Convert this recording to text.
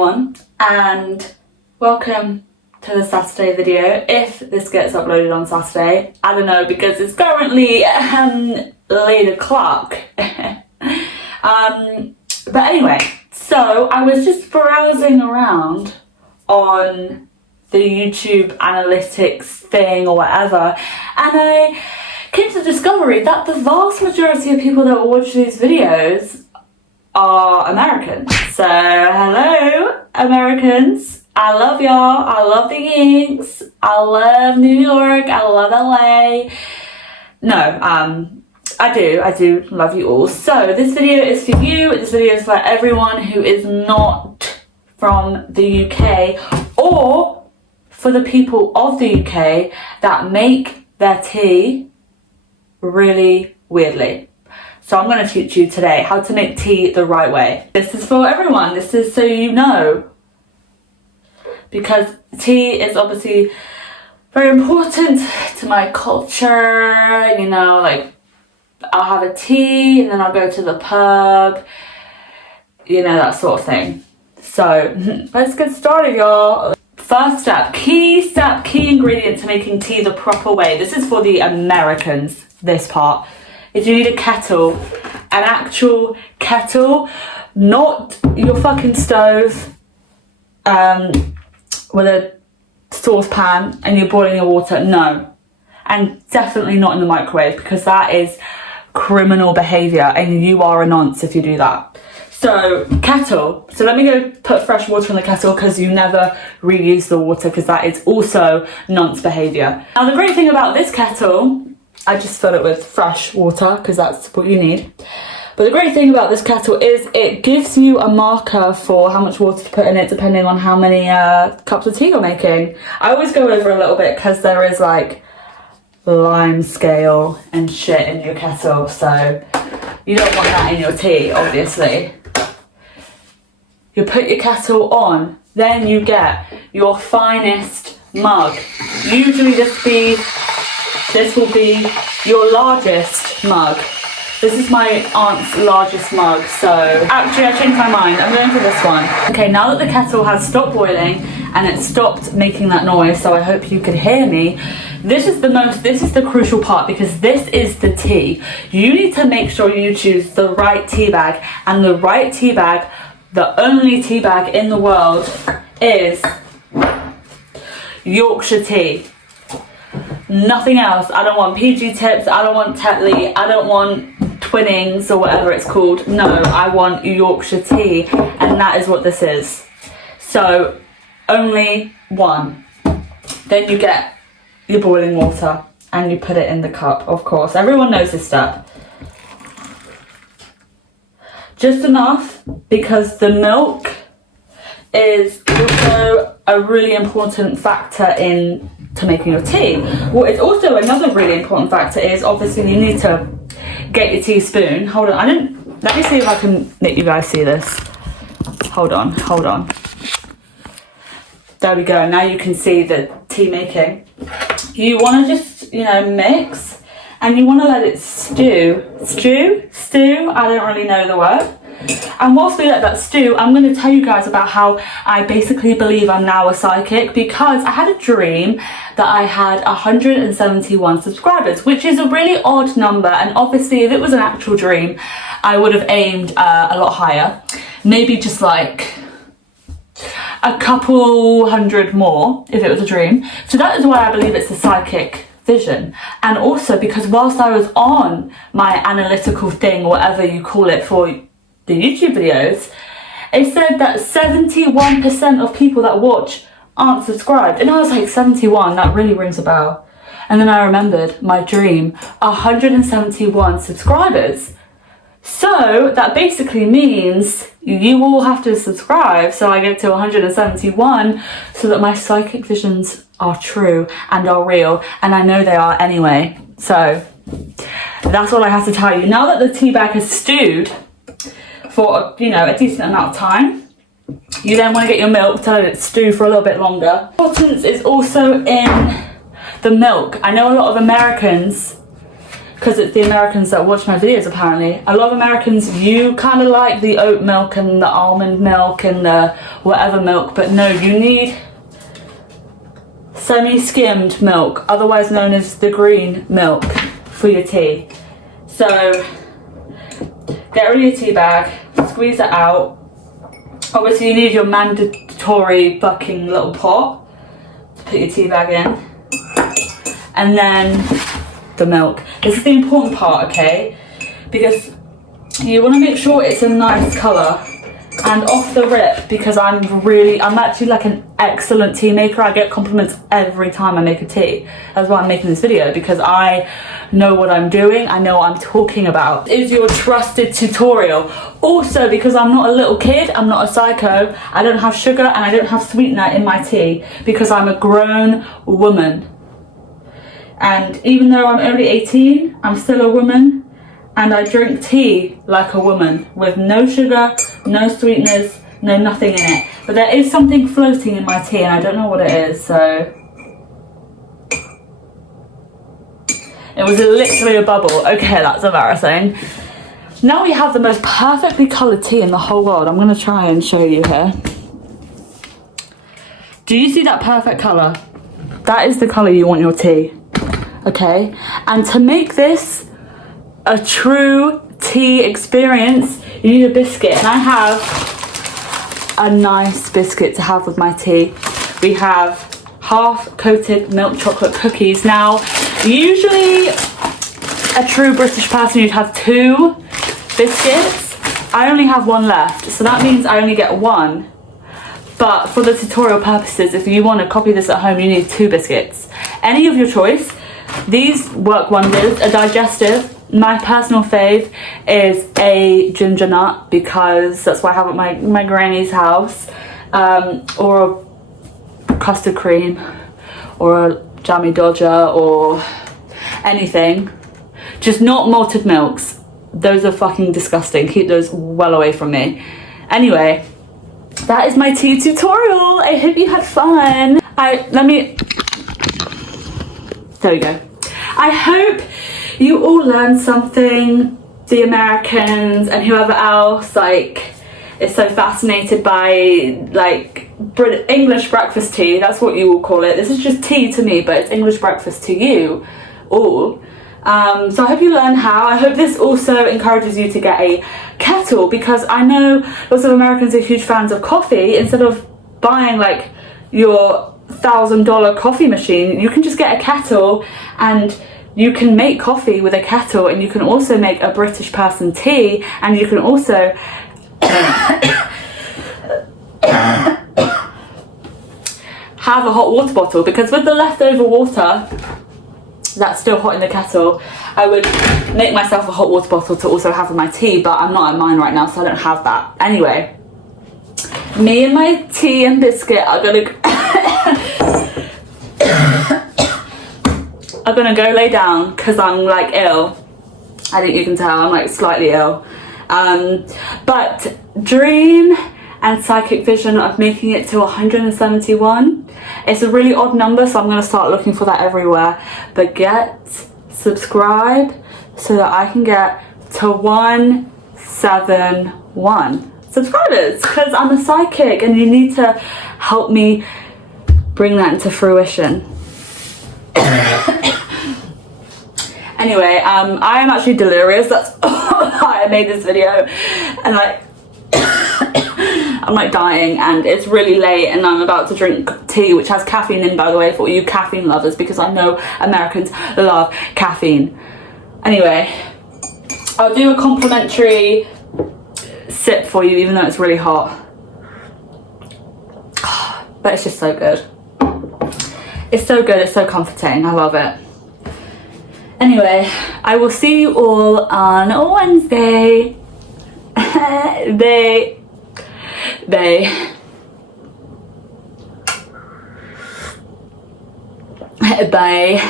everyone, and welcome to the Saturday video. If this gets uploaded on Saturday, I don't know, because it's currently 8 o'clock. But anyway, so I was just browsing around on the YouTube analytics thing or whatever, and I came to the discovery that the vast majority of people that watch these videos are Americans. So hello Americans, I love y'all, I love the Yanks, I love New York, I love LA. No, I do love you all. So this video is for you, this video is for everyone who is not from the UK, or for the people of the UK that make their tea really weirdly. So I'm going to teach you today how to make tea the right way. This is for everyone, this is so you know. Because tea is obviously very important to my culture, you know, like I'll have a tea and then I'll go to the pub, you know, that sort of thing. So let's get started, y'all. First step, key ingredient to making tea the proper way. This is for the Americans, this part. Is you need a kettle, an actual kettle, not your fucking stove with a saucepan and you're boiling your water. No, and definitely not in the microwave, because that is criminal behaviour and you are a nonce if you do that. So kettle, so let me go put fresh water in the kettle, because you never reuse the water, because that is also nonce behaviour. Now the great thing about this kettle, I just fill it with fresh water because that's what you need. But the great thing about this kettle is it gives you a marker for how much water to put in it depending on how many cups of tea you're making. I always go over a little bit because there is like lime scale and shit in your kettle, so you don't want that in your tea, obviously. You put your kettle on, then you get your finest mug. Usually this will be your largest mug. This is my aunt's largest mug, so actually I changed my mind, I'm going for this one. Okay, now that the kettle has stopped boiling and it stopped making that noise, so I hope you could hear me, this is the crucial part, because this is the tea. You need to make sure you choose the right tea bag, and the right tea bag, the only tea bag in the world, is Yorkshire tea. Nothing else. I don't want PG Tips, I don't want Tetley, I don't want Twinings or whatever it's called. No, I want Yorkshire tea, and that is what this is. So only one. Then you get your boiling water and you put it in the cup, of course. Everyone knows this step. Just enough, because the milk is also a really important factor to making your tea. What is also another really important factor is obviously you need to get your teaspoon. Hold on, let me see if I can make you guys see this. Hold on. There we go, now you can see the tea making. You want to just, you know, mix, and you want to let it stew, I don't really know the word. And whilst we let that stew, I'm going to tell you guys about how I basically believe I'm now a psychic, because I had a dream that I had 171 subscribers, which is a really odd number, and obviously if it was an actual dream I would have aimed a lot higher, maybe just like a couple hundred more if it was a dream. So that is why I believe it's a psychic vision. And also because whilst I was on my analytical thing, whatever you call it, for the YouTube videos, it said that 71% of people that watch aren't subscribed, and I was like, 71, that really rings a bell. And then I remembered my dream, 171 subscribers. So that basically means you all have to subscribe so I get to 171, so that my psychic visions are true and are real, and I know they are anyway. So that's all I have to tell you. Now that the tea bag has stewed for, you know, a decent amount of time, you then want to get your milk to let it stew for a little bit longer. Importance is also in the milk. I know a lot of Americans because it's the Americans that watch my videos apparently. A lot of Americans, you kind of like the oat milk and the almond milk and the whatever milk, but no, you need semi-skimmed milk, otherwise known as the green milk, for your tea. So get rid of your tea bag, squeeze it out. Obviously you need your mandatory fucking little pot to put your tea bag in. And then the milk. This is the important part, okay? Because you want to make sure it's a nice colour. And off the rip, because I'm actually like an excellent tea maker. I get compliments every time I make a tea. That's why I'm making this video, because I know what I'm doing. I know what I'm talking about. Is your trusted tutorial. Also, because I'm not a little kid, I'm not a psycho, I don't have sugar and I don't have sweetener in my tea, because I'm a grown woman. And even though I'm only 18, I'm still a woman, and I drink tea like a woman, with no sugar, no sweeteners, no nothing in it. But there is something floating in my tea and I don't know what it is, so... It was literally a bubble. Okay, that's embarrassing. Now we have the most perfectly coloured tea in the whole world. I'm going to try and show you here. Do you see that perfect colour? That is the colour you want your tea. Okay? And to make this a true tea experience, you need a biscuit. And I have a nice biscuit to have with my tea. We have half coated milk chocolate cookies. Now, usually a true British person, you'd have 2 biscuits. I only have 1 left, so that means I only get 1. But for the tutorial purposes, if you want to copy this at home, you need 2 biscuits. Any of your choice. These work wonders. A digestive. My personal fave is a ginger nut, because that's what I have at my granny's house. Or a custard cream, or a jammy dodger, or anything. Just not malted milks. Those are fucking disgusting. Keep those well away from me. Anyway, that is my tea tutorial. I hope you had fun. There we go. I hope you all learned something. The Americans and whoever else is so fascinated by English breakfast tea. That's what you all call it. This is just tea to me, but it's English breakfast to you all. So I hope you learn how. I hope this also encourages you to get a kettle, because I know lots of Americans are huge fans of coffee. Instead of buying your $1,000 coffee machine, you can just get a kettle, and you can make coffee with a kettle, and you can also make a British person tea, and you can also have a hot water bottle, because with the leftover water that's still hot in the kettle, I would make myself a hot water bottle to also have in my tea, but I'm not at mine right now, so I don't have that. Anyway, me and my tea and biscuit are gonna go lay down, because I'm ill. I think you can tell I'm slightly ill. But dream and psychic vision of making it to 171. It's a really odd number, so I'm going to start looking for that everywhere. But subscribe so that I can get to 171 subscribers, because I'm a psychic and you need to help me bring that into fruition. Anyway, I am actually delirious. That's why I made this video, and I'm dying, and it's really late, and I'm about to drink tea, which has caffeine in, by the way, for you caffeine lovers, because I know Americans love caffeine. Anyway, I'll do a complimentary sip for you, even though it's really hot. But it's just so good. It's so good, it's so comforting, I love it. Anyway, I will see you all on Wednesday. Bye. Bye.